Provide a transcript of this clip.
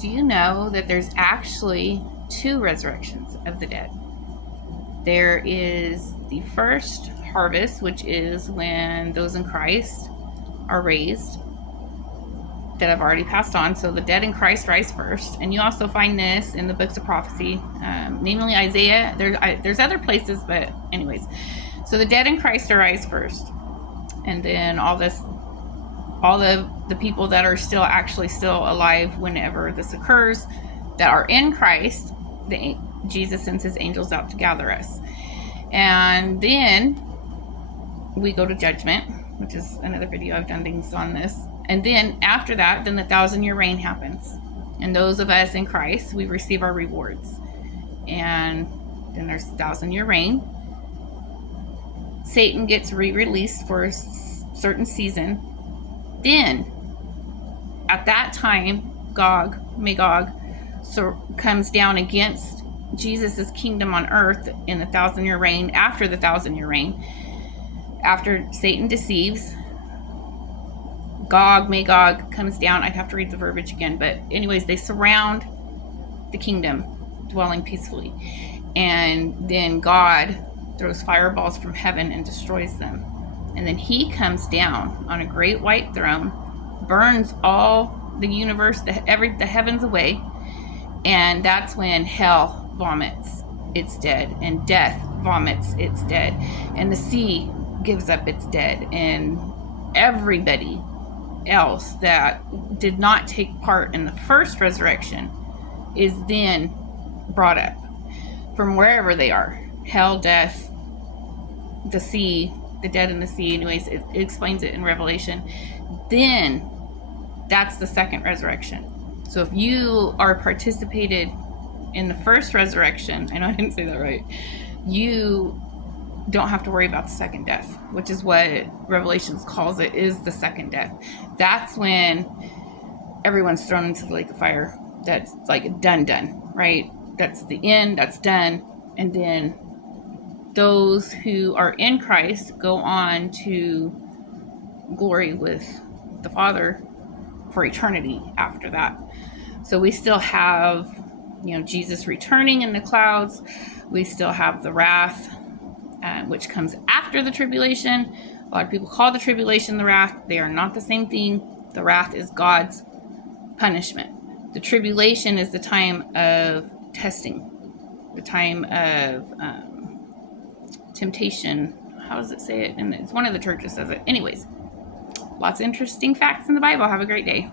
do you know that there's actually two resurrections of the dead? There is the first harvest, which is when those in Christ are raised that have already passed on. So the dead in Christ rise first. And you also find this in the books of prophecy, namely Isaiah. There's other places, but anyways. So the dead in Christ arise first. And then all the people that are still alive whenever this occurs, that are in Christ, Jesus sends his angels out to gather us. And then we go to judgment, which is another video. I've done things on this. And then after that, then the 1,000-year reign happens. And those of us in Christ, we receive our rewards. And then there's the 1,000-year reign. Satan gets re-released for a certain season. Then, at that time, Magog, comes down against Jesus' kingdom on earth in the 1,000-year reign, after the 1,000-year reign. After Satan deceives, Magog comes down. I'd have to read the verbiage again, but anyways, they surround the kingdom, dwelling peacefully. And then God throws fireballs from heaven and destroys them. And then he comes down on a great white throne, burns all the universe, the heavens away. And that's when hell vomits its dead, and death vomits its dead, and the sea gives up its dead, and everybody else that did not take part in the first resurrection is then brought up from wherever they are. Hell, death, the sea, the dead in the sea. Anyways, it explains it in Revelation. Then that's the second resurrection. So if you are participated in the first resurrection, I know I didn't say that right, you don't have to worry about the second death, which is what Revelations calls it, is the second death. That's when everyone's thrown into the lake of fire. That's like done, right? That's the end, that's done. And then those who are in Christ go on to glory with the Father for eternity after that. So we still have, Jesus returning in the clouds. We still have the wrath, which comes after the tribulation. A lot of people call the tribulation the wrath. They are not the same thing. The wrath is God's punishment. The tribulation is the time of testing, the time of temptation. How does it say it? And it's one of the churches says it. Anyways, lots of interesting facts in the Bible. Have a great day.